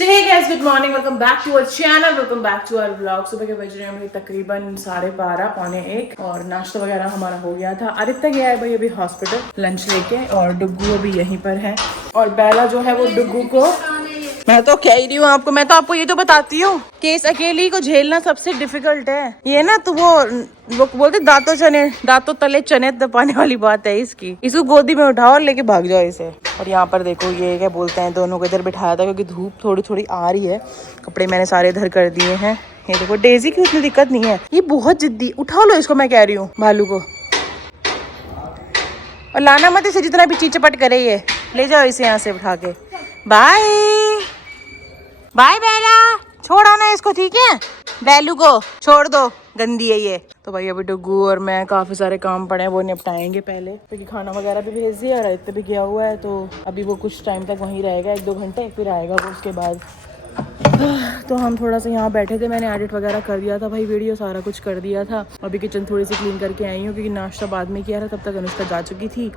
So hey guys, good morning. Welcome back to our channel. Welcome back to our vlog. सुबह के बज रहे हैं अभी तकरीबन 12:30 पौने 1 और नाश्ता वगैरह हमारा हो गया था। आदित्य गया है भाई अभी हॉस्पिटल लंच लेके और डुग्गू अभी यहीं पर है और बेला जो है वो डुग्गू को मैं तो कह ही रही हूँ आपको, मैं तो आपको ये तो बताती हूँ कि इस अकेली को झेलना सबसे डिफिकल्ट है। ये ना तो वो बोलते दांतों तले चने दबाने वाली बात है इसकी। इसको गोदी में उठाओ और लेके भाग जाओ इसे। और यहाँ पर देखो ये क्या बोलते हैं, दोनों को इधर बिठाया था क्योंकि धूप थोड़ी थोड़ी आ रही है। कपड़े मैंने सारे इधर कर दिए हैं। ये देखो डेजी की उतनी दिक्कत नहीं है, ये बहुत जिद्दी। उठा लो इसको, मैं कह रही हूँ भालू को। और लाना मत इसे, जितना भी चीचपट करे ये। ले जाओ इसे यहाँ से उठा के। बाय बाय बेला, छोड़ आना इसको, ठीक है? बैलू को छोड़ दो, गंदी है ये। तो भाई अभी डुग्गू और मैं काफी सारे काम पड़े हैं वो निपटाएंगे पहले, क्योंकि खाना वगैरह भी भेज दिया। रात भी गया हुआ है तो अभी वो कुछ टाइम तक वहीं रहेगा, 1-2 घंटे, फिर आएगा वो उसके बाद। तो हम थोड़ा सा यहाँ बैठे थे, मैंने एडिट वगैरह कर दिया था भाई, वीडियो सारा कुछ कर दिया था। अभी किचन थोड़ी सी क्लीन करके आई हूँ क्योंकि नाश्ता बाद में किया था, तब तक अनुष्का जा चुकी थी।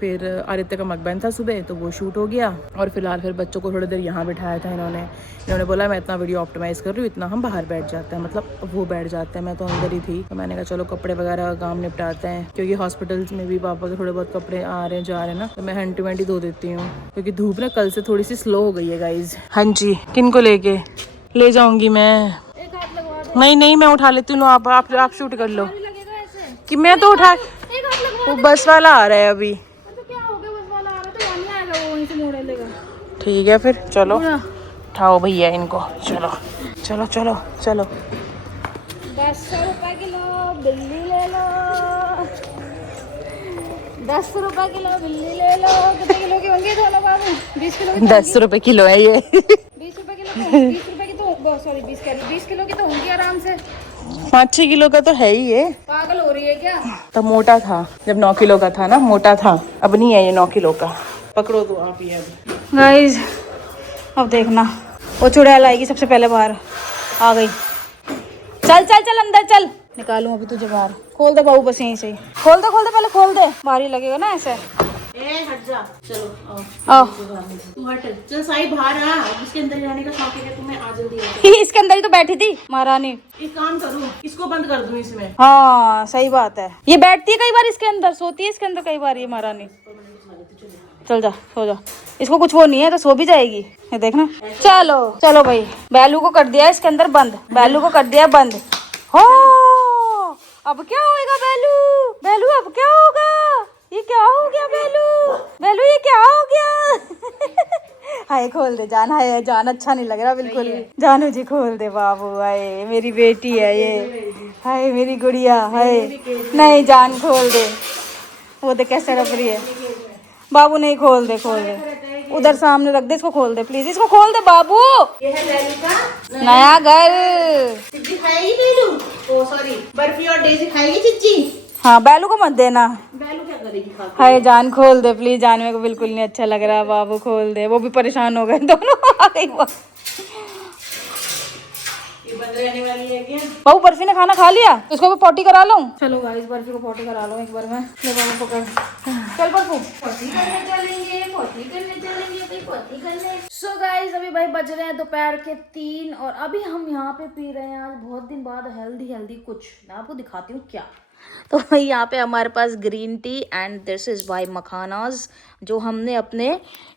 फिर आदित्य का मकबैन था सुबह तो वो शूट हो गया और फिलहाल फिर बच्चों को थोड़ी देर यहाँ बिठाया था इन्होंने बोला मैं इतना वीडियो ऑप्टिमाइज़ कर रही हूँ, इतना हम बाहर बैठ जाते हैं, मतलब वो बैठ जाते हैं, मैं तो अंदर ही थी। तो मैंने कहा चलो कपड़े वगैरह का काम निपटाते हैं, क्योंकि हॉस्पिटल में भी पापा के थोड़े बहुत कपड़े आ रहे हैं जा रहे हैं ना, तो मैं हैंडी वैंडी धो देती हूँ क्योंकि धूप ना कल से थोड़ी सी स्लो हो गई है गाइज। हाँ जी, किन को लेके ले जाऊंगी मैं? नहीं मैं उठा लेती हूँ, आप शूट कर लो। कि मैं तो उठा, वो बस वाला आ रहा है अभी। ठीक है फिर चलो उठाओ भैया इनको, चलो चलो चलो चलो। 10 रुपए किलो बिल्ली ले लो, 10 रुपए किलो बिल्ली ले लो। कितने किलो की होंगी दोनों बाबू? 20 किलो की। 10 रुपए किलो है ये। 20 रुपए किलो, 20 रुपए की तो सॉरी 20 किलो की तो होंगी आराम से। 5-6 किलो का तो है ही ये। पागल हो रही है क्या? तब मोटा था जब 9 किलो का था ना, मोटा था। अब नहीं है ये 9 किलो का। पकड़ो तो आप ही अब। गाइस अब देखना वो चुड़ैल आएगी सबसे पहले बाहर। आ गई, चल चल चल अंदर चल, निकालूं अभी तुझे बाहर। खोल दे बाबू बस यहीं से ही खोल दे, पहले खोल दे, भारी लगेगा ना ऐसे। हट जा, चलो आओ तू हट, चल साई बाहर आ। इसके अंदर जाने का शौक है तुम्हें? आ जल्दी। इसके अंदर ही तो बैठी थी महारानी। एक काम करूँ, इसको बंद कर दूं इसमें। हाँ सही बात है, ये बैठती है कई बार इसके अंदर, सोती है इसके अंदर कई बार ये महारानी। चल जा सो जा, इसको कुछ वो नहीं है तो सो भी जाएगी, ये देखना। चलो चलो भाई, बैलू को कर दिया इसके अंदर बंद, बैलू को कर दिया बंद। हो अब क्या होएगा बैलू? बैलू अब क्या होगा? ये क्या हो गया बैलू? बैलू ये क्या हो गया? हाय खोल दे जान, हाय जान, अच्छा नहीं लग रहा बिल्कुल भी। जानू जी खोल दे बाबू, हाय मेरी बेटी है ये, हाय मेरी गुड़िया, हाय नहीं जान खोल दे। वो देख कैसे रख रही है बाबू, नहीं खोल दे उधर सामने रख दे, इसको खोल दे प्लीज, इसको खोल दे बाबू। ये है बैलू का नया घर। चिज्जी खाएगी बैलू? ओ सॉरी, बर्फी और डेजी खाएगी चिज्जी? हाँ बैलू को मत देना। बैलू क्या करेगी खा के? हाय जान खोल दे प्लीज, जान मेरे को बिल्कुल नहीं अच्छा लग रहा, बाबू खोल दे। वो भी परेशान हो गए दोनों। आ गई वो। ये बंद रहने वाली है क्या? बाबू बर्फी ने खाना खा लिया, उसको भी पॉटी करा लूं? चलो गाइस बर्फी को पॉटी करा लो एक बार में। ले बाबू पकड़, चल बर्फू पॉटी करने चलेंगे, पॉटी करने चलेंगे भाई, पॉटी करने। सो गाइस अभी भाई बज रहे हैं दोपहर के 3 और अभी हम यहाँ पे पी रहे हैं आज बहुत दिन बाद हेल्दी कुछ। मैं आपको दिखाती हूँ क्या। तो भाई यहाँ पे हमारे पास green tea and this is by makhanas, जो हमने अपने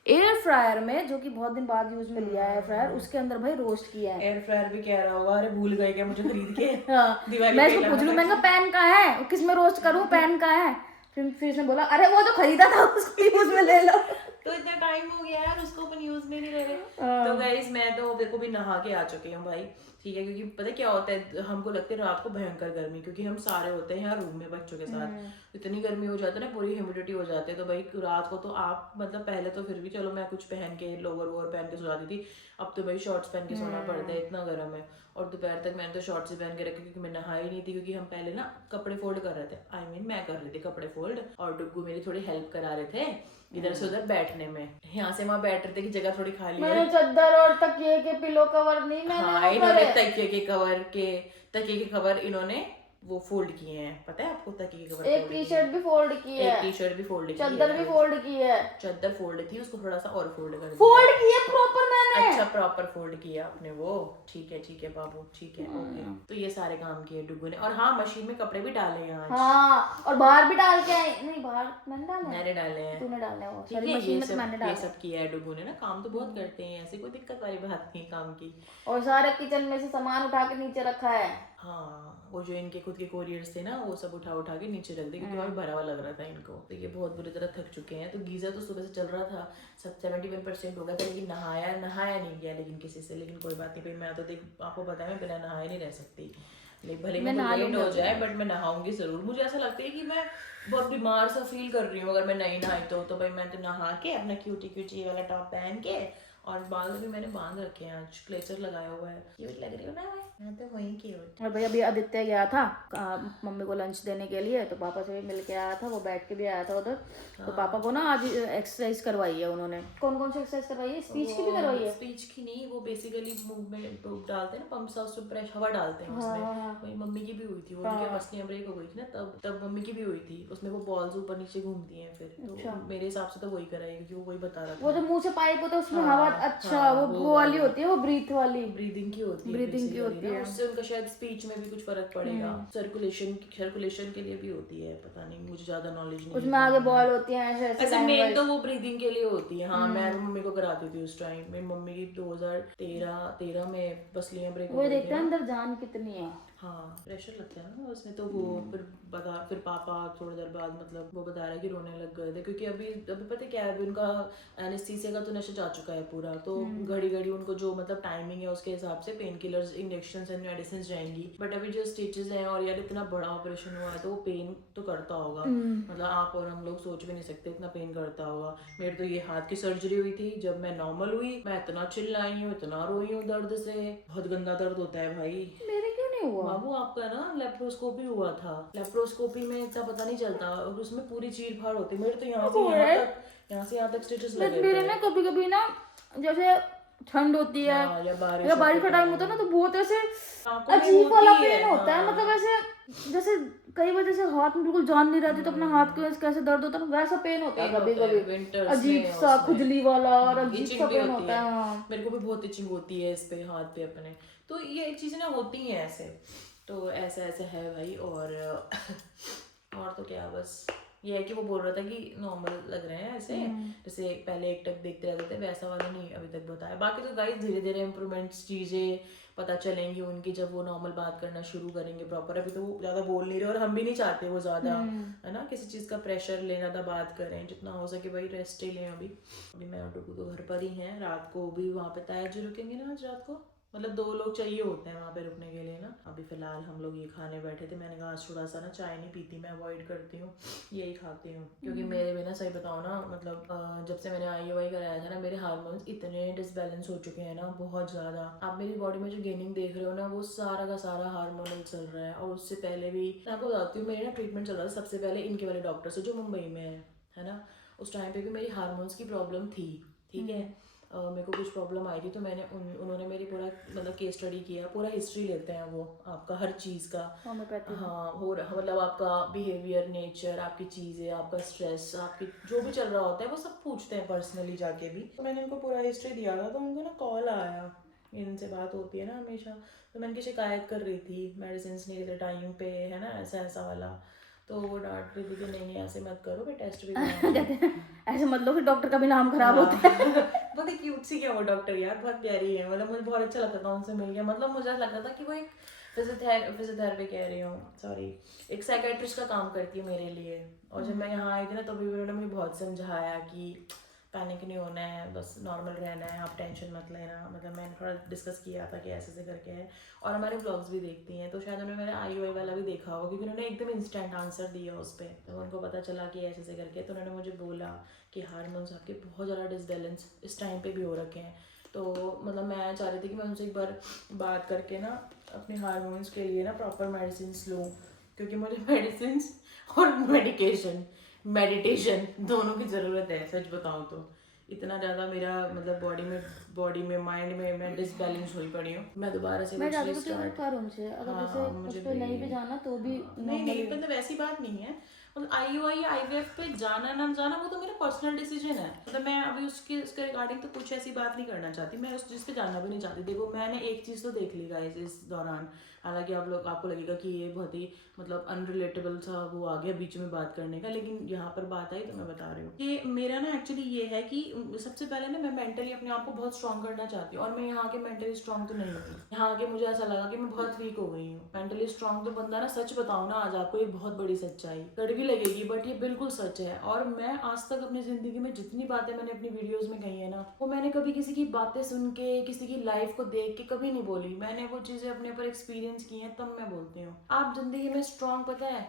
एयर फ्रायर में, जो कि बहुत दिन बाद यूज में लिया है एयर फ्रायर, उसके अंदर भाई रोस्ट किया है। एयर फ्रायर भी कह रहा होगा अरे भूल गए क्या मुझे खरीद के। हाँ, मैं इसको पूछ लूँ, मैं पैन का है, किस में रोस्ट करूँ, पैन का है? फिर इसने बोला अरे वो जो खरीदा था उसको यूज में ले लो। तो इतना टाइम हो गया यार, उसको अपन यूज में नहीं ले रहे। तो गाइस मैं तो देखो भी नहा के आ चुकी हूँ भाई, ठीक है? क्योंकि पता क्या होता है, हमको लगता है रात को भयंकर गर्मी, क्योंकि हम सारे होते हैं यहाँ रूम में बच्चों के साथ। इतनी गर्मी हो जाती है ना, पूरी ह्यूमिडिटी हो जाती है। तो भाई रात को तो आप मतलब पहले तो फिर भी चलो मैं कुछ पहन के लोअर वोअर पहन के सो जाती थी, अब तो भाई शॉर्ट्स पहन के सोना पड़ता है, इतना गर्म है। और दोपहर तक मैंने तो शॉर्ट्स ही पहन के रखे क्योंकि मैं नहाई नहीं थी, क्योंकि हम पहले ना कपड़े फोल्ड कर रहे थे, मैं कर रही थी कपड़े फोल्ड और डुग्गू मेरी थोड़ी हेल्प करा रहे थे इधर से उधर बैठने में। यहाँ से वहाँ बैठ रहे थे कि जगह थोड़ी खाली है। चादर और तकिए के पिलो कवर नहीं मैंने, हाँ इन्होंने तकिए के कवर इन्होंने वो फोल्ड किए हैं, पता है आपको, तकिए के कवर एक टी शर्ट भी फोल्ड की है, एक टी शर्ट भी फोल्ड की है, चादर भी फोल्ड की है, चादर फोल्ड थी, उसको थोड़ा सा और फोल्ड कर दिया। फोल्ड की है प्रॉपर मैंने। अच्छा प्रॉपर फोल्ड किया आपने वो, ठीक है बाबू, ठीक है ओके। तो ये सारे काम किए डुगू ने। और हाँ, मशीन में कपड़े भी डाले हैं आज। हाँ, और बाहर भी डाल के आए, नहीं बाहर मैंने डाले, मैंने डाले हैं, तूने डाले हैं वो, ठीक सारी है। मशीन में तो मैंने ये डाले। सब किया है डुगू ने ना, काम तो बहुत करते हैं, ऐसे कोई दिक्कत वाली बात नहीं काम की। और सारे किचन में से सामान उठा के नीचे रखा है। हाँ, वो जो इनके खुद के कोरियर्स थे ना, वो सब उठा उठा के नीचे रख दे, क्योंकि वहाँ भरा हुआ लग रहा था इनको। तो ये बहुत बुरी तरह थक चुके हैं। तो गीजर तो सुबह से चल रहा था, सब 71% हो गया था, लेकिन नहाया नहीं गया लेकिन किसी से। लेकिन कोई बात नहीं भाई, मैं तो देख आपको पता है मैं बिना नहाए नहीं रह सकती। भले मैं लेट हो जाए बट मैं नहाऊंगी जरूर। मुझे ऐसा लगता है कि मैं बहुत बीमार सा फील कर रही हूँ अगर मैं नहीं नहाई तो भाई मैं तो नहा के अपना क्यूटी वाला टॉप पहन के, और बाल भी मैंने बांध रखे हैं, आज क्लेचर लगाया हुआ है, क्यूट लग रही हूँ ना मैं तो वही क्यूट। और भाई अभी आदित्य गया था मम्मी को लंच देने के लिए, तो पापा से भी मिल के आया था, वो बैठ के भी आया था उधर। तो पापा को ना आज एक्सरसाइज करवाई है उन्होंने। कौन कौन सी एक्सरसाइज करवाई है? स्पीच की भी करवाई है? स्पीच की नहीं, वो बेसिकली मूवमेंट डालते हैं ना, पंप सा उसमें फ्रेश हवा डालते हैं उसमें। वही मम्मी की भी हुई थी, वो क्या मसलियां ब्रेक हो गई थी ना, तब मम्मी की भी हुई थी। उसमें वो बॉल्स ऊपर नीचे घूमती हैं फिर, तो मेरे हिसाब से तो वही कराएगी, क्योंकि वो वही बता रहा था। वो जो मुंह से पाइप होता है उसमें हवा, अच्छा वो वाली होती है, वो ब्रीथ वाली, ब्रीदिंग की होती है, ब्रीदिंग की होती है। उससे उनका शायद स्पीच में भी कुछ फर्क पड़ेगा। सर्कुलेशन के लिए भी होती है, पता नहीं, मुझे ज्यादा नॉलेज नहीं। उसमें आगे बॉल होती है ऐसे ऐसे मेन तो वो ब्रीदिंग के लिए होती है। हाँ, मैं मम्मी को कराती थी उस टाइम। मेरी मम्मी की 2013 में पसलियां ब्रेक हो वो गई देखते हैं अंदर जान कितनी है। हाँ, प्रेशर लगता है ना उसमें। तो वो फिर पापा थोड़ी देर बाद मतलब वो बता रहा है कि रोने लग गए थे, क्योंकि अभी पता है क्या है, अभी उनका एनेस्थीसिया का तो नशा जा चुका है पूरा। तो घड़ी घड़ी उनको जो मतलब टाइमिंग है उसके हिसाब से pain killers, injection and medicine जाएंगी। बट अभी जो स्टेजेस हैं, और यार इतना बड़ा ऑपरेशन हुआ है तो वो पेन तो करता होगा, मतलब आप और हम लोग सोच भी नहीं सकते इतना पेन करता होगा। मेरे तो ये हाथ की सर्जरी हुई थी, जब मैं नॉर्मल हुई मैं इतना चिल्लाई हूँ, इतना रोई हूँ दर्द से, बहुत गंदा दर्द होता है भाई। मेरे क्यों नहीं हुआ बाबू? आपका ना लेप्रोस्कोपी हुआ था, लेप्रोस्कोपी में इतना पता नहीं चलता, और उसमें पूरी चीर फाड़ होती है। मेरे तो यहाँ से यहाँ तक स्टिचेस लगे मेरे ना कभी कभी ना जैसे ठंड होती है या बारिश का टाइम होता है ना, तो बहुत ऐसे अजीब वाला पेन होता है, मतलब ऐसे जैसे कई बार जैसे हाथ में बिल्कुल जान नहीं रहती, तो अपने हाथ के कैसे दर्द होता है ना, वैसा पेन होता है कभी कभी, अजीब सा खुजली वाला और अजीब सा पेन होता है। मेरे को भी बहुत इचिंग होती है इस पे हाथ पे अपने। तो ये चीजें ना होती हैं ऐसे, तो ऐसे है भाई। और तो क्या, बस ये है कि वो बोल रहा था कि नॉर्मल लग रहे हैं ऐसे, जैसे पहले एक टक देखते रहते थे वैसा वाला नहीं अभी तक बताया। बाकी तो गाइस धीरे धीरे इम्प्रूवमेंट्स, चीजें पता चलेंगी उनकी जब वो नॉर्मल बात करना शुरू करेंगे प्रॉपर। अभी तो वो ज्यादा बोल नहीं रहे, और हम भी नहीं चाहते वो ज्यादा है ना किसी चीज का प्रेशर लेना था, बात करें जितना हो सके भाई, रेस्ट ही लें। अभी मैं और टुकू तो घर पर ही हैं, रात को भी वहाँ पे ताया जी रुकेंगे ना आज रात को, मतलब 2 लोग चाहिए होते हैं वहाँ पे रुकने के लिए ना। अभी फिलहाल हम लोग ये खाने बैठे थे, मैंने कहा आज थोड़ा सा ना चाय नहीं पीती, मैं अवॉइड करती हूँ, यही खाती हूँ। क्योंकि मेरे भी ना सही बताऊँ ना, मतलब जब से मैंने IUI कराया था ना, मेरे हार्मोन्स इतने डिसबैलेंस हो चुके हैं ना, बहुत ज़्यादा। आप मेरी बॉडी में जो गेनिंग देख रहे हो ना, वो सारा का सारा हार्मोनल चल रहा है। और उससे पहले भी मैं आपको बताती हूँ, मेरे ना ट्रीटमेंट चल रहा था सबसे पहले इनके वाले डॉक्टर से जो मुंबई में है ना। उस टाइम पे भी मेरी हार्मोन्स की प्रॉब्लम थी, ठीक है। मेरे को कुछ प्रॉब्लम आई थी, तो मैंने उन्होंने मेरी पूरा मतलब केस स्टडी किया, पूरा हिस्ट्री लेते हैं वो आपका हर चीज़ का। हाँ, मतलब आपका बिहेवियर, नेचर, आपकी चीज़ें, आपका स्ट्रेस, आपकी जो भी चल रहा होता है वो सब पूछते हैं पर्सनली जाके भी। तो मैंने उनको पूरा हिस्ट्री दिया था, तो उनको ना कॉल आया, इनसे बात होती है ना हमेशा, तो मैं इनकी शिकायत कर रही थी मेडिसिन नहीं लेते टाइम पे, है ना, ऐसा वाला। तो वो डांट रही थी कि नहीं ऐसे मत करो, फिर टेस्ट भी ऐसे मत लो, फिर डॉक्टर का भी नाम खराब होता है। बहुत ही क्यूट सी क्या वो डॉक्टर यार, बहुत प्यारी है, मतलब मुझे बहुत अच्छा लगता था उनसे मिल गया। मतलब मुझे लगता था कि वो एक फिजियोथेरेपी कह रही हूँ, सॉरी, एक साइकेट्रिस्ट का काम करती है मेरे लिए। और जब मैं यहाँ आई थी ना, तो भी उन्होंने मुझे बहुत समझाया कि पैनिक नहीं होना है, बस नॉर्मल रहना है, आप टेंशन मत लेना। मतलब मैंने थोड़ा डिस्कस किया था कि ऐसे करके है, और हमारे व्लॉग्स भी देखती हैं, तो शायद उन्होंने मेरा IUI वाला भी देखा होगा, क्योंकि उन्होंने एकदम इंस्टेंट आंसर दिया उस पर। तो उनको पता चला कि ऐसे करके, तो उन्होंने मुझे बोला कि हार्मोन्स आपके बहुत ज़्यादा डिसबैलेंस इस टाइम पे भी हो रखे हैं। तो मतलब मैं चाह रही थी कि मैं उनसे एक बार बात करके ना अपने हार्मोन्स के लिए ना प्रॉपर मेडिसिन लूँ, क्योंकि मुझे मेडिसिन और मेडिटेशन दोनों की ज़रूरत है, सच बताऊँ तो। इतना ज़्यादा मेरा मतलब बॉडी में माइंड में मैं डिसबैलेंस हुई पड़ी हूँ। मैं दोबारा से मैं ज़्यादा तो कर उनसे अगर जैसे मुझे उस पे नहीं भी जाना तो भी नहीं मतलब ऐसी बात नहीं है। मतलब IUI IVF पे जाना ना जाना वो तो मेरा पर्सनल डिसीजन है। मतलब मैं अभी उसके रिगार्डिंग तो कुछ ऐसी बात नहीं करना चाहती, मैं उस चीज़ पे जानना भी नहीं चाहती। देखो मैंने एक चीज़ तो देख ली गाइस इस दौरान, हालांकि आपको लगेगा कि ये बहुत ही मतलब अनरिलेटेबल सा वो आ गया बीच में बात करने का, लेकिन यहाँ पर बात आई तो मैं बता रही हूँ कि मेरा ना एक्चुअली ये है कि सबसे पहले ना मैं मेंटली अपने आप को बहुत स्ट्रॉन्ग करना चाहती हूँ, और मैं यहाँ के मेंटली स्ट्रॉन्ग तो नहीं होती। यहाँ आके मुझे ऐसा लगा कि मैं बहुत वीक हो गई हूँ मेंटली स्ट्रॉन्ग। तो बंदा ना, सच बताऊँ ना आज आपको, ये बहुत बड़ी सच्चाई कड़वी लगेगी बट ये बिल्कुल सच है। और मैं आज तक अपनी जिंदगी में जितनी बातें मैंने अपनी वीडियोस में कही है ना, वो मैंने कभी किसी की बातें सुन के, किसी की लाइफ को देख के कभी नहीं बोली। मैंने वो चीजें अपने ऊपर एक्सपीरियंस की हैं तब मैं बोलती हूँ। आप जिंदगी में स्ट्रॉन्ग पता है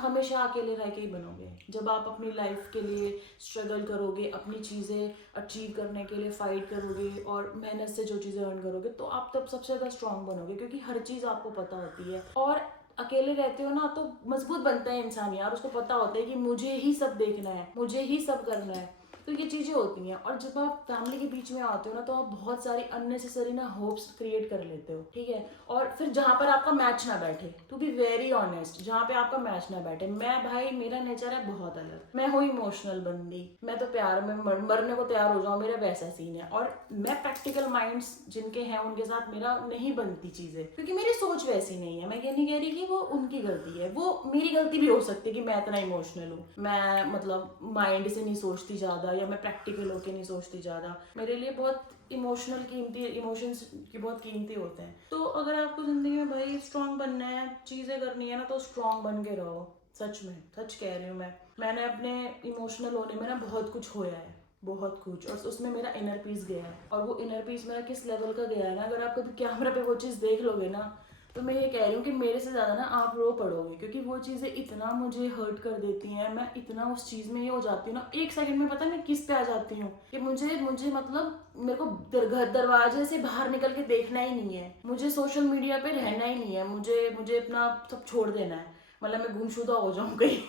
हमेशा अकेले रह के ही बनोगे। जब आप अपनी लाइफ के लिए स्ट्रगल करोगे, अपनी चीज़ें अचीव करने के लिए फाइट करोगे और मेहनत से जो चीज़ें अर्न करोगे, तो आप तब सबसे ज़्यादा स्ट्रॉन्ग बनोगे, क्योंकि हर चीज़ आपको पता होती है। और अकेले रहते हो ना तो मजबूत बनता है इंसान यार, उसको पता होता है कि मुझे ही सब देखना है, मुझे ही सब करना है। तो ये चीज़ें होती हैं। और जब आप फैमिली के बीच में आते हो ना तो आप बहुत सारी अननेसेसरी ना होप्स क्रिएट कर लेते हो, ठीक है। और फिर जहाँ पर आपका मैच ना बैठे, टू बी वेरी ऑनेस्ट, जहाँ पे आपका मैच ना बैठे, मैं भाई मेरा नेचर है बहुत अलग, मैं हूँ इमोशनल बंदी, मैं तो प्यार में मरने को तैयार हो जाऊँ, मेरा वैसा सीन है। और मैं प्रैक्टिकल माइंड्स जिनके हैं उनके साथ मेरा नहीं बनती चीज़ें, क्योंकि मेरी सोच वैसी नहीं है। मैं ये नहीं कह रही कि वो उनकी गलती है, वो मेरी गलती भी हो सकती है कि मैं इतना इमोशनल हूँ, मैं मतलब माइंड से नहीं सोचती ज़्यादा, या मैं प्रैक्टिकल होके नहीं सोचती ज़्यादा। मेरे लिए बहुत इमोशनल कीमती, इमोशंस की बहुत कीमती होते हैं। तो अगर आपको ज़िंदगी में भाई स्ट्रॉन्ग बनना है, चीज़ें करनी है ना, तो स्ट्रॉन्ग बन के रहो। सच में सच कह रही हूँ मैंने अपने इमोशनल होने में ना बहुत कुछ खोया है, बहुत कुछ, और उसमें मेरा इनर पीस गया है। और वो इनर पीस मेरा किस लेवल का गया है ना, अगर आप कभी कैमरा पे वो चीज़ देख लोगे ना, तो मैं ये कह रही हूँ कि मेरे से ज़्यादा ना आप रो पड़ोगे, क्योंकि वो चीज़ें इतना मुझे हर्ट कर देती हैं। मैं इतना उस चीज़ में ये हो जाती हूँ ना, एक सेकंड में पता मैं किस पे आ जाती हूँ कि मुझे मतलब मेरे को घर दरवाजे से बाहर निकल के देखना ही नहीं है, मुझे सोशल मीडिया पे रहना ही नहीं है, मुझे अपना सब छोड़ देना है, मतलब मैं गुमशुदा हो जाऊँ कहीं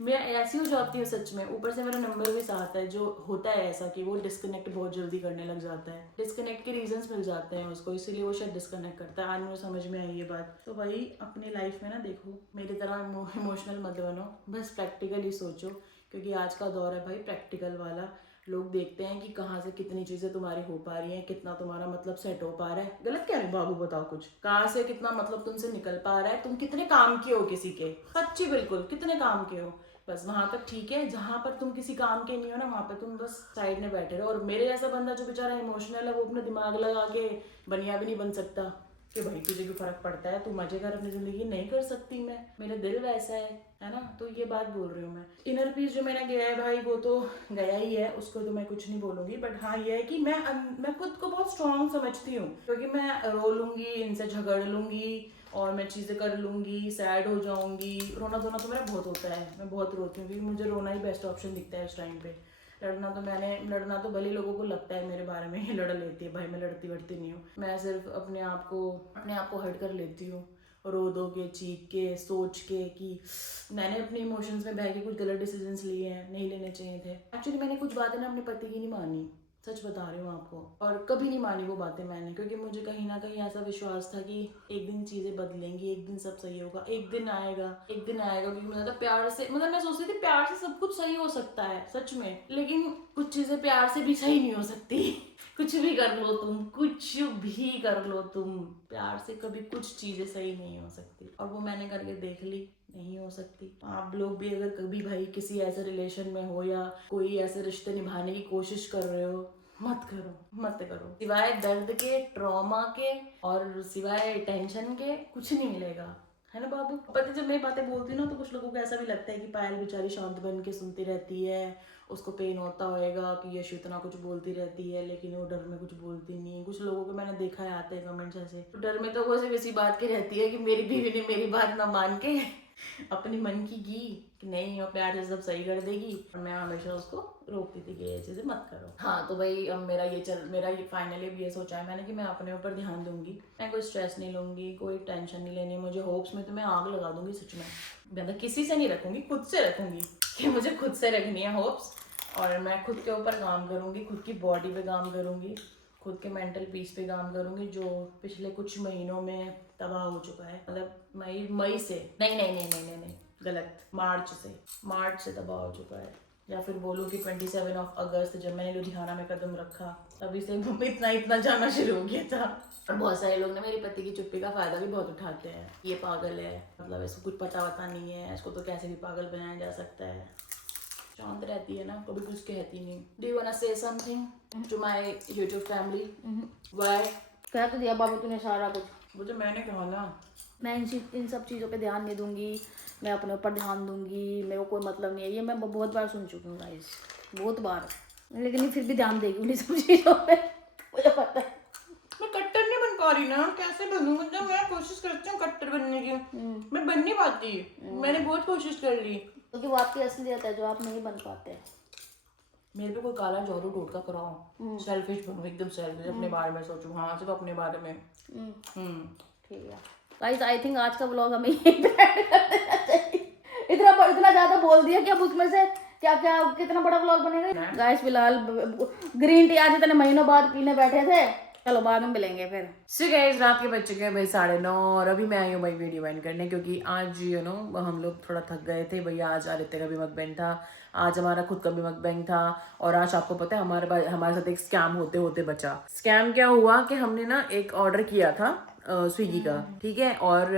मैं ऐसी हो जाती हूँ सच में। ऊपर से मेरा नंबर भी साथ है, जो होता है ऐसा कि वो डिस्कनेक्ट बहुत जल्दी करने लग जाता है, डिस्कनेक्ट के रीजंस मिल जाते हैं उसको, इसीलिए वो शायद डिस्कनेक्ट करता है। आज मुझे समझ में आई ये बात। तो भाई अपनी लाइफ में ना देखो, मेरी तरह इमोशनल मत बनो, बस प्रैक्टिकल ही सोचो, क्योंकि आज का दौर है भाई प्रैक्टिकल वाला। लोग देखते हैं कि कहाँ से कितनी चीजें तुम्हारी हो पा रही हैं, कितना तुम्हारा मतलब सेट हो पा रहा है। गलत कह रही बाबू, बताओ कुछ, कहाँ से कितना मतलब तुमसे निकल पा रहा है, तुम कितने काम के हो किसी के, सच्ची बिल्कुल कितने काम के हो, बस वहां तक ठीक है। जहां पर तुम किसी काम के नहीं हो ना, वहां पर तुम बस साइड में बैठे रहो। और मेरे जैसा बंदा जो बेचारा इमोशनल है, वो अपना दिमाग लगा के बनिया भी नहीं बन सकता कि भाई तुझे भी फर्क पड़ता है, तू मजे कर अपनी जिंदगी। नहीं कर सकती मैं, मेरा दिल वैसा है ना। तो ये बात बोल रही हूँ मैं। इनर पीस जो मैंने गया है भाई, वो तो गया ही है, उसको तो मैं कुछ नहीं बोलूंगी। बट हाँ ये है कि मैं खुद को बहुत स्ट्रांग समझती हूँ, क्योंकि मैं रो लूंगी, इनसे झगड़ लूंगी, और मैं चीज़ें कर लूंगी, सैड हो जाऊंगी। रोना धोना तो मेरा बहुत होता है, मैं बहुत रोती हूँ, क्योंकि मुझे रोना ही बेस्ट ऑप्शन दिखता है उस टाइम पे। लड़ना तो भले लोगों को लगता है मेरे बारे में लड़ लेती है, भाई मैं लड़ती वड़ती नहीं हूँ। मैं सिर्फ अपने आप को हर्ट कर लेती हूँ, रो दो के, चीख के, सोच के कि मैंने अपने इमोशंस में बह के कुछ गलत डिसीजंस लिए हैं, नहीं लेने चाहिए थे। एक्चुअली मैंने कुछ बातें ना अपने पति की नहीं मानी, सच बता रही हूँ आपको, और कभी नहीं मानी वो बातें मैंने, क्योंकि मुझे कहीं ना कहीं ऐसा विश्वास था कि एक दिन चीजें बदलेंगी, एक दिन सब सही होगा, एक दिन आएगा, क्योंकि मुझे तो प्यार से, मतलब मैं सोचती थी प्यार से सब कुछ सही हो सकता है सच में, लेकिन कुछ चीजें प्यार से भी सही नहीं हो सकती कुछ भी कर लो तुम, कुछ भी कर लो तुम, प्यार से कभी कुछ चीजें सही नहीं हो सकती। और वो मैंने करके देख ली, नहीं हो सकती। आप लोग भी अगर कभी भाई किसी ऐसे रिलेशन में हो या कोई ऐसे रिश्ते निभाने की कोशिश कर रहे हो, मत करो। सिवाय दर्द के, ट्रॉमा के और सिवाय टेंशन के कुछ नहीं मिलेगा, है ना बाबू। पता जब मैं बातें बोलती हूँ ना, तो कुछ लोगों को ऐसा भी लगता है कि पायल बेचारी शांत बन के सुनती रहती है, उसको पेन होता होगा कि यशु इतना कुछ बोलती रहती है, लेकिन वो डर में कुछ बोलती नहीं। कुछ लोगों को मैंने देखा है, आते हैं कमेंट्स ऐसे, तो डर में तो वो सिर्फ इसी बात की रहती है कि मेरी बीवी ने मेरी बात ना मान के अपनी मन की कि नहीं वो प्यार से सब सही कर देगी, और मैं हमेशा उसको रोकती थी कि ये चीजें मत करो। हाँ तो भाई अब मेरा ये फाइनली ये सोचा है मैंने कि मैं अपने ऊपर ध्यान दूंगी, मैं कोई स्ट्रेस नहीं लूंगी, कोई टेंशन नहीं लेनी। मुझे होप्स में तो मैं आग लगा दूंगी सच में, मतलब किसी से नहीं रखूंगी, खुद से रखूंगी कि मुझे खुद से रखनी है होप्स। और मैं खुद के ऊपर काम करूँगी, खुद की बॉडी पे काम करूँगी, खुद के मेंटल पीस पे काम करूँगी, जो पिछले कुछ महीनों में तबाह हो चुका है। मतलब मई से नहीं, गलत, मार्च से तबाह हो चुका है। या फिर बोलूँ कि 27 अगस्त जब मैंने लुधियाना में कदम रखा तभी से इतना जाना शुरू हो गया था। और बहुत सारे लोग ना मेरे पति की चुप्पी का फायदा भी बहुत उठाते हैं। ये पागल है, मतलब इसको कुछ पता नहीं है, इसको तो कैसे भी पागल बनाया जा सकता है। शांत रहती है ना, कभी कुछ कहती नहीं। Do you want to say something to my YouTube family? Why? कह तो दिया बाबू तूने सारा कुछ। वो तो मैंने कहा ना, मैं इन सब चीज़ों पे ध्यान नहीं दूंगी, मैं अपने ऊपर ध्यान दूंगी, मेरे को कोई मतलब नहीं है। ये मैं बहुत बार सुन चुकी हूँ गाइस, बहुत बार। लेकिन ये फिर भी ध्यान देगी उन्हीं सब चीज़ों पे, मुझे पता है। मैं कट्टर नहीं बन पा रही ना, कैसे बनूं? मतलब मैं कोशिश करती हूँ कट्टर बनने की, मैं बन नहीं पाती। मैंने बहुत कोशिश कर ली, क्योंकि वो आपकी असलियत है जो आप नहीं बन पाते। मेरे पे कोई काला जोरू टोटका कराओ, सेल्फिश बनूं, एकदम सेल्फिश, अपने बारे में सोचूं, हाँ सिर्फ अपने बारे में। ठीक है गाइस, आई थिंक आज का व्लॉग हमें यहीं पे एंड कर देना चाहिए। इतना ज्यादा बोल दिया कि अब उसमें से क्या कितना बड़ा व्लॉग बनेगा। गाइस फिलहाल ग्रीन टी आज इतने महीनों बाद पीने बैठे थे, चलो बाद में मिलेंगे फिर। सो गाइस, रात के बज चुके हैं भाई 9:30 और अभी मैं आई हूँ भाई वीडियो एंड करने, क्योंकि आज हम लोग थोड़ा थक गए थे भैया। आज आदित्य का भी मकबैंग था, आज हमारा खुद का भी मकबैंग था, और आज आपको पता है हमारे साथ एक स्कैम होते होते बचा। स्कैम क्या हुआ कि हमने ना एक ऑर्डर किया था स्विगी का, ठीक है। और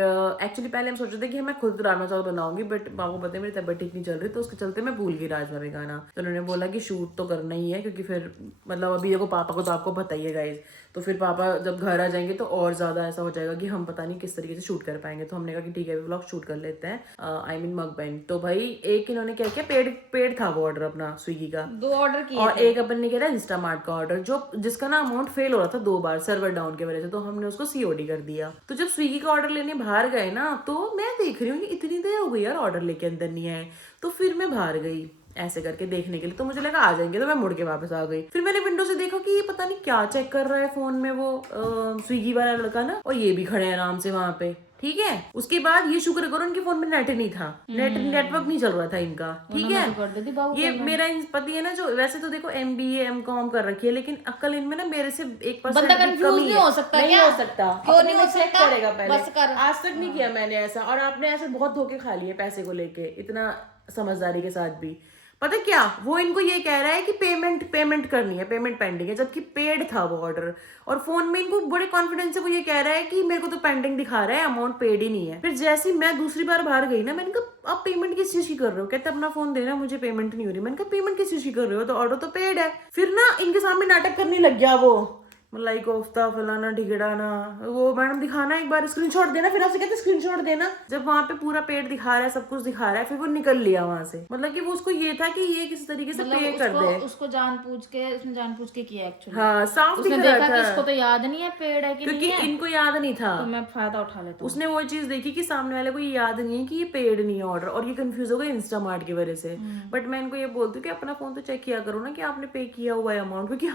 एक्चुअली पहले हम सोच रहे थे कि मैं खुद राजमा चावल बनाऊंगी, बट पापा पता है मेरी तबीयत ठीक नहीं चल रही, तो उसके चलते मैं भूल गई राजमा बनाना। तो उन्होंने बोला कि शूट तो करना ही है, क्योंकि फिर मतलब अभी देखो पापा को तो आपको पता ही है गाइस, तो फिर पापा जब घर आ जाएंगे तो और ज्यादा ऐसा हो जाएगा कि हम पता नहीं किस तरीके से शूट कर पाएंगे। तो हमने कहा कि ठीक है व्लॉग शूट कर लेते हैं, आई मीन मकबैंग। तो भाई एक इन्होंने क्या किया, पेड था वो ऑर्डर अपना स्विगी का, 2 ऑर्डर किए और एक अपन ने किया था इंस्टामार्ट का ऑर्डर, जिसका ना अमाउंट फेल हो रहा था 2 बार सर्वर डाउन की वजह से, तो हमने उसको सीओडी कर दिया। तो जब स्विगी का ऑर्डर लेने बाहर गए ना, तो मैं देख रही हूँ कि इतनी देर हो गई यार ऑर्डर लेके अंदर नहीं आए। तो फिर मैं बाहर गई ऐसे करके देखने के लिए, तो मुझे लगा आ जाएंगे, तो मैं मुड़ के वापस आ गई। फिर मैंने विंडो से देखा कि ये पता नहीं क्या चेक कर रहा है फोन में वो स्विगी वाला लड़का ना, और ये भी खड़े हैं आराम से वहां पे, ठीक है। उसके बाद ये शुक्र करो उनके फोन में नेट नहीं था, नेटवर्क नहीं चल रहा था इनका, ठीक है। ये मेरा पति है ना, जो वैसे तो देखो MBA MCOM कर रखी है, लेकिन अक्ल इनमें ना मेरे से 1% कमी है। हो सकता नहीं हो सकता, क्यों नहीं हो चेक सकता? करेगा पहले, बस कर। आज तक नहीं किया मैंने ऐसा, और आपने ऐसे बहुत धोखे खा लिए पैसे को लेके, इतना समझदारी के साथ भी। पता क्या, वो इनको ये कह रहा है कि पेमेंट करनी है, पेमेंट पेंडिंग है, जबकि पेड था वो ऑर्डर। और फोन में इनको बड़े कॉन्फिडेंस से वो ये कह रहा है कि मेरे को तो पेंडिंग दिखा रहा है, अमाउंट पेड ही नहीं है। फिर जैसे ही मैं दूसरी बार बाहर गई ना, मैंने कहा आप पेमेंट किस चीज की कर रहे हो? कहते अपना फोन देना, मुझे पेमेंट नहीं हो रही। मैंने कहा पेमेंट किस चीज की कर रहे हो? तो ऑर्डर तो पेड है। फिर ना इनके सामने नाटक करने लग गया वो, मलाई कोफ्ता फलाना ठिगड़ाना, वो मैडम दिखाना, एक बार स्क्रीनशॉट देना, फिर आपसे कहते स्क्रीनशॉट देना। जब वहां पे पूरा पेड दिखा रहा है, सब कुछ दिखा रहा है, फिर वो निकल लिया वहां से। मतलब कि वो उसको ये था कि ये किसी तरीके से पे कर दे, उसको उसने जानबूझ के किया एक्चुअली। हाँ साफ उसने दिख रहा देखा था कि इसको तो याद नहीं है पेड है कि क्योंकि नहीं है, इनको याद नहीं था, तो मैं फायदा उठा लेता हूँ। उसने वो चीज देखी कि सामने वाले को ये याद नहीं है कि ये पेड नहीं है ऑर्डर, और ये कंफ्यूज हो गया इंस्टामार्ट की वजह से। बट मैं इनको ये बोलती हूँ कि अपना फोन तो चेक किया करो ना कि आपने पे किया हुआ है अमाउंट, क्योंकि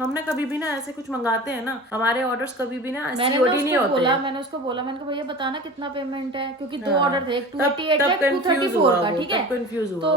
हमने कभी भी ना ऐसे कुछ मंगाते हैं ना, हमारे ऑर्डर्स कभी भी ना सीओडी नहीं होते। मैंने उसको बोला मैंने कहा भैया बताना कितना पेमेंट है, क्योंकि 2 ऑर्डर थे, एक 288 का, 234 का, ठीक है। तो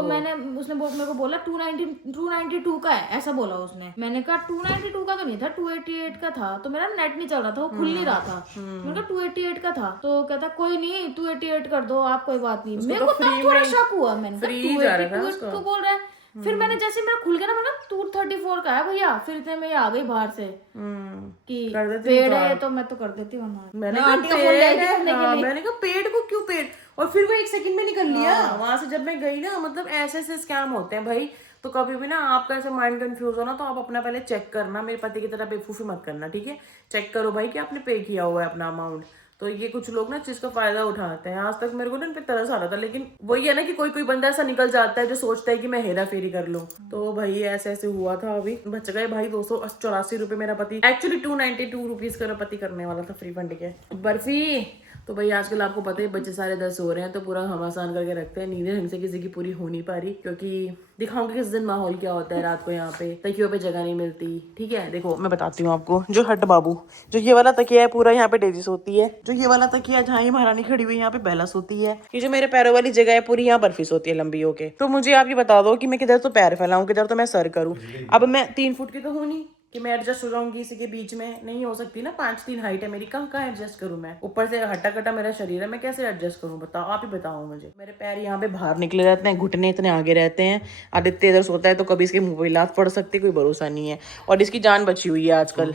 उसने मेरे को बोला 292 का है, ऐसा बोला उसने। मैंने कहा 292 का तो नहीं था, 288 का था। तो मेरा नेट नहीं चल रहा था, वो खुल नहीं रहा था। मैंने कहा 288 का था, तो कहता कोई नहीं 288 कर दो आप, कोई बात नहीं। मेरे को तब थोड़ा शक हुआ, मैंने कहा 288 को बोल रहा है। फिर मैंने जैसे मेरा खुल गया ना, मैंने 234 का है भैया, फिर इतने में आ गई बाहर से कि पेड़ है, तो मैं तो कर देती हूँ। मैंने कहा पेड़ को क्यों पेड़, और फिर वो 1 सेकंड में निकल लिया वहां से। जब मैं गई ना, मतलब ऐसे स्कैम होते हैं भाई। तो कभी भी ना आपका ऐसे माइंड कंफ्यूज हो ना, तो आप अपना पहले चेक करना, मेरे पति की तरह बेवकूफी मत करना, ठीक है। चेक करो भाई कि आपने पे किया हुआ है अपना अमाउंट। तो ये कुछ लोग ना चीज का फायदा उठाते हैं। आज तक मेरे को ना इन पे तरस आ रहा था, लेकिन वही है ना कि कोई बंदा ऐसा निकल जाता है जो सोचता है कि मैं हेरा फेरी कर लूं। तो भाई ऐसे हुआ था। अभी बच गए भाई 284 रुपए। मेरा पति एक्चुअली 292 रुपीज का पति करने वाला था फ्री फंड के बर्फी। तो भाई आजकल आपको पता है बच्चे सारे 10 हो रहे हैं, तो पूरा हम आसान करके रखते हैं। नींदें ढंग से किसी की पूरी हो नहीं पा रही, क्योंकि दिखाऊंगी किस दिन माहौल क्या होता है रात को यहाँ पे। तकियों पे जगह नहीं मिलती, ठीक है। देखो मैं बताती हूँ आपको, जो हट बाबू, जो ये वाला तकिया है पूरा यहाँ पे डेजी सोती है। जो ये वाला तकिया है जहाँ ये महारानी खड़ी हुई है यहाँ पे बेला सोती है। ये जो मेरे पैरों वाली जगह है पूरी यहाँ बर्फी सोती है लंबी होके। तो मुझे आप ये बता दो कि मैं किधर तो पैर फैलाऊं, किधर तो मैं सर करूँ। अब मैं 3 फुट की तो हूँ नहीं कि मैं एडजस्ट हो जाऊंगी इसी के बीच में, नहीं हो सकती ना। 5'3" हाइट है मेरी, कहाँ एडजस्ट करूँ मैं। ऊपर से हट्टा कट्टा मेरा शरीर है, मैं कैसे एडजस्ट करूँ बताओ, आप ही बताओ मुझे। मेरे पैर यहाँ पे बाहर निकले रहते हैं, घुटने इतने आगे रहते हैं। आदित्य इधर सोता है तो कभी इसके मुंह पे लात पड़ सकती, कोई भरोसा नहीं है। और इसकी जान बची हुई है आजकल।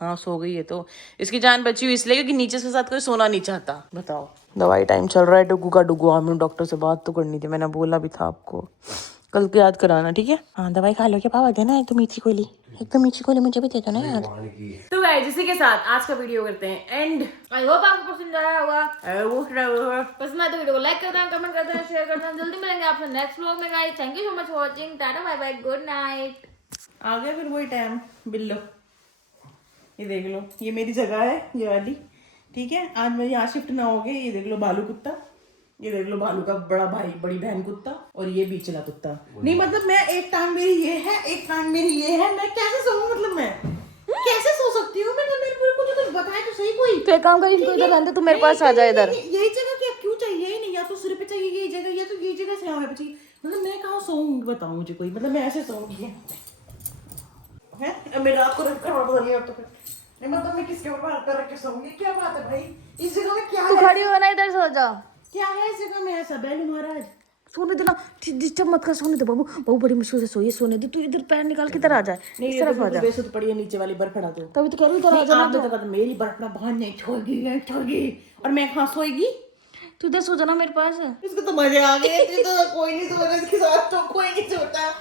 हाँ सो गई है, तो इसकी जान बची हुई इसलिए क्योंकि नीचे से साथ कोई सोना नहीं चाहता। बताओ, दवाई टाइम चल रहा है, डुगू का डुगू। हमें डॉक्टर से बात तो करनी थी, मैंने बोला भी था आपको, कल को याद कराना, ठीक है। हाँ दवाई खा लो, क्या पावा देना, एक तो मीठी गोली, एक तो मीठी गोली मुझे भी दे दो ना यार। तो गाइस इसी के साथ आज का वीडियो करते हैं एंड। आई होप आपको पसंद आया होगा। पसंद आया तो वीडियो को लाइक करना, कमेंट करना, शेयर करना। जल्दी मिलेंगे आपसे नेक्स्ट व्लॉग में guys. Thank you so much for watching. Tata bye bye, good night. आ गया फिर वही टाइम। बिल्लो ये देख लो, ये मेरी जगह है ये वाली, ठीक है। आज मैं यहाँ शिफ्ट ना हो गए। ये देख लो भालू कुत्ता, ये देख लो भालू का बड़ा भाई बड़ी बहन कुत्ता, और ये बीचला कुत्ता। नहीं मतलब मैं एक टांग मेरी ये है, एक टांग मेरी ये है, मैं कैसे सोऊं, मतलब मैं कैसे सो सकती हूँ। मतलब मेरे को कुछ बताए तो सही कोई। तो एक काम कर, इनको इधर रहने दे, तू मेरे पास आ जा इधर। यही जगह क्या क्यों चाहिए ही नहीं, या तो सिर पे चाहिए ये जगह, या तो ये जगह से यहाँ पे चाहिए। मतलब मैं कहाँ सोऊंगी बताओ मुझे कोई, मतलब मैं ऐसे सोऊंगी है। अब मैं रात को रख कर ऑर्डर लिया तो फिर नहीं, मतलब मैं किसके ऊपर हाथ पर रख के सोऊंगी, क्या बात है भाई। इस जगह में क्या तू है, खड़ी हो ना, इधर सो जा। क्या है इस जगह में ऐसा। बैलू महाराज सोने देना, डिस्टर्ब मत कर, सोने दे बाबू। बाबू बड़ी मुश्किल से सोइए, सोने दे। तू इधर पैर निकाल के इधर आ जा, इस तरफ आ जा। बेसुध पड़ी है नीचे वाली बर्फ हटा दो। तभी तो कह रही हूँ इधर आ जा। आपने तो कहा मेरी बर्फ ना बाहर नहीं छोड़गी और मैं कहाँ सोएगी। तू इधर सो जाना मेरे पास। इसको तो मजे आ गए, तो कोई नहीं, तो इसके साथ तो कोई नहीं सोता।